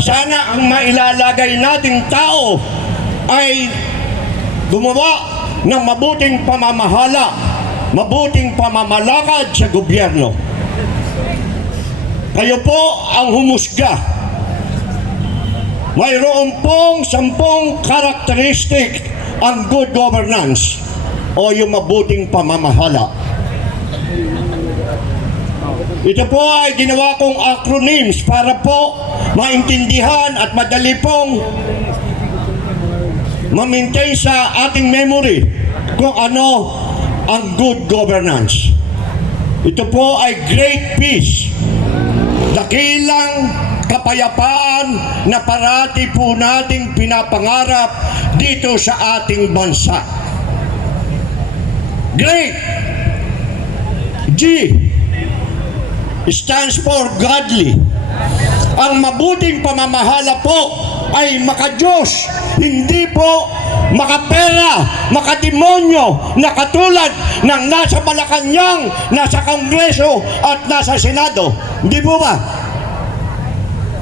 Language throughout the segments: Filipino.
Sana ang mailalagay nating tao ay gumawa ng mabuting pamamahala, mabuting pamamalakad sa gobyerno. Kayo po ang humusga. Mayroon pong sampung karakteristik ang good governance o yung mabuting pamamahala. Ito po ay ginawa kong acronyms para po maintindihan at madali pong ma-maintain sa ating memory kung ano ang good governance. Ito po ay great peace. Dakilang kapayapaan na parati po nating pinapangarap dito sa ating bansa. Great! G stands for godly. Ang mabuting pamamahala po ay makajos, hindi po makapera, makademonyo na katulad ng nasa Malacanang, nasa Kongreso at nasa Senado. Hindi po ba?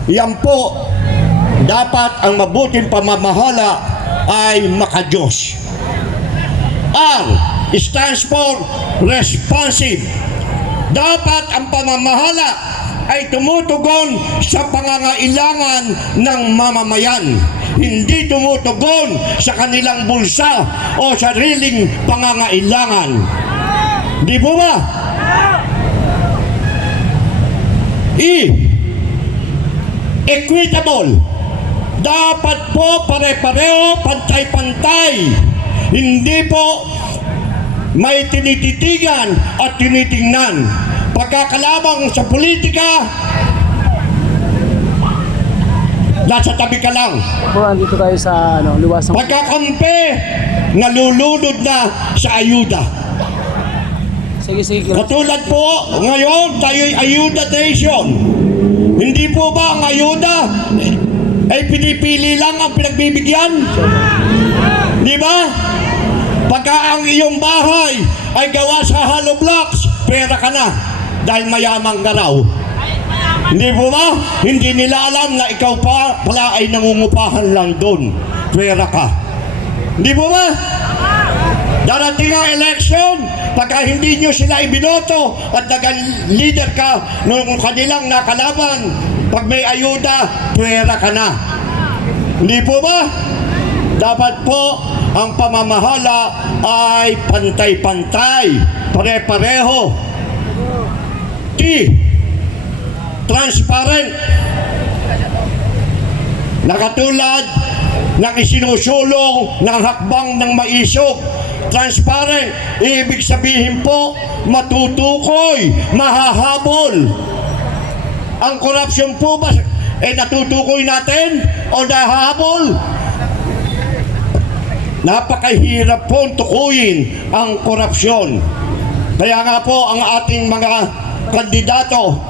Yan po, dapat ang mabuting pamamahala ay makajos. R stands for responsive. Dapat ang pamamahala ay tumutugon sa pangangailangan ng mamamayan. Hindi tumutugon sa kanilang bulsa o sariling pangangailangan. Di po ba? E. Equitable. Dapat po pare-pareho, pantay-pantay. Hindi po may tinititigan at tinitingnan. Pagkakalabang sa politika, nasa tabi ka lang. Po, andito tayo sa ano, liwasang Pagkakampi, nalulunod na sa ayuda. Sige, sige. Katulad po, ngayon tayo'y ayuda nation. Hindi po ba ang ayuda ay pinipili lang ang pinagbibigyan? Di ba? Pagka ang iyong bahay ay gawa sa hollow blocks, pera ka na dahil mayaman ka raw. Hindi po ba? Hindi nila alam na ikaw pa pala ay nangungupahan lang doon. Pera ka. Hindi po ba? Darating ang election, pagka hindi nyo sila ibinoto at nagang leader ka nung kanilang nakalaban, pag may ayuda, pwera ka na. Hindi po ba? Dapat po ang pamamahala ay pantay-pantay, pare-pareho. T. Transparent. Nakatulad ng isinusulong ng hakbang ng maisog. Transparent, ibig sabihin po, matutukoy, mahahabol. Ang korupsyon po ba, eh natutukoy natin o nahahabol? Napakahirap po tukuyin ang korupsyon. Kaya nga po ang ating mga kandidato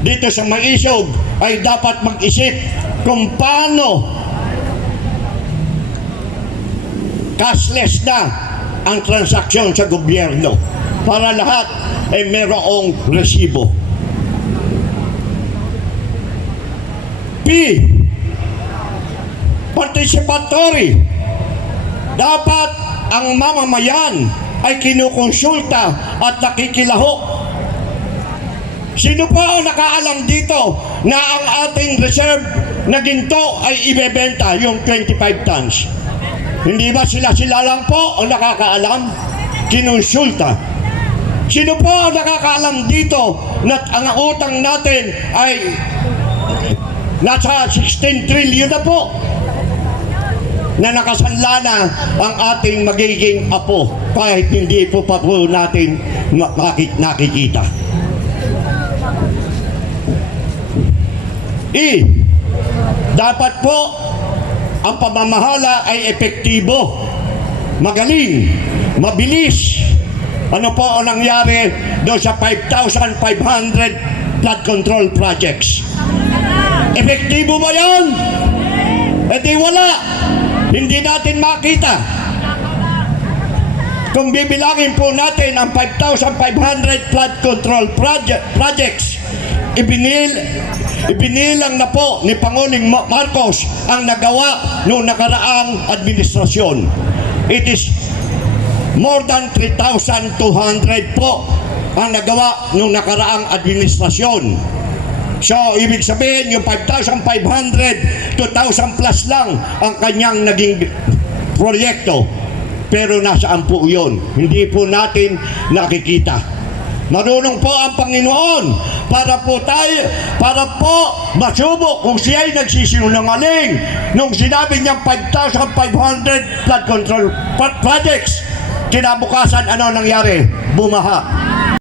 dito sa Maisog ay dapat mag-isip kung paano cashless na ang transaksyon sa gobyerno para lahat ay merong resibo. P. Participatory. Dapat ang mamamayan ay kinukonsulta at nakikilahok Sino po ang nakaalam dito na ang ating reserve na ginto ay ibebenta yung 25 tons? Hindi ba sila-sila lang po ang nakakaalam? Kinonsulta. Sino po ang nakakaalam dito na ang utang natin ay nasa 16 trillion na po? Na nakasanla na ang ating magiging apo kahit hindi po pa po natin makik- nakikita. E. Dapat po ang pamamahala ay epektibo, magaling, mabilis. Ano po ang nangyari doon sa 5,500 flood control projects? Epektibo ba yan? E di wala. Hindi natin makita. Kung bibilangin po natin ang 5,500 flood control project, projects, ibinil, Ibinilang na po ni Panguling Ma- Marcos ang nagawa noong nakaraang administrasyon. It is more than 3,200 po ang nagawa noong nakaraang administrasyon. So, ibig sabihin, yung 5,500 to 1,000 plus lang ang kanyang naging proyekto. Pero nasaan po yun? Hindi po natin nakikita. Marunong po ang Panginoon para po tayo, para po masubok kung siya ay nagsisinungaling nung sinabi niyang 5,500 flood control pro- projects. Kinabukasan, ano nangyari? Bumaha.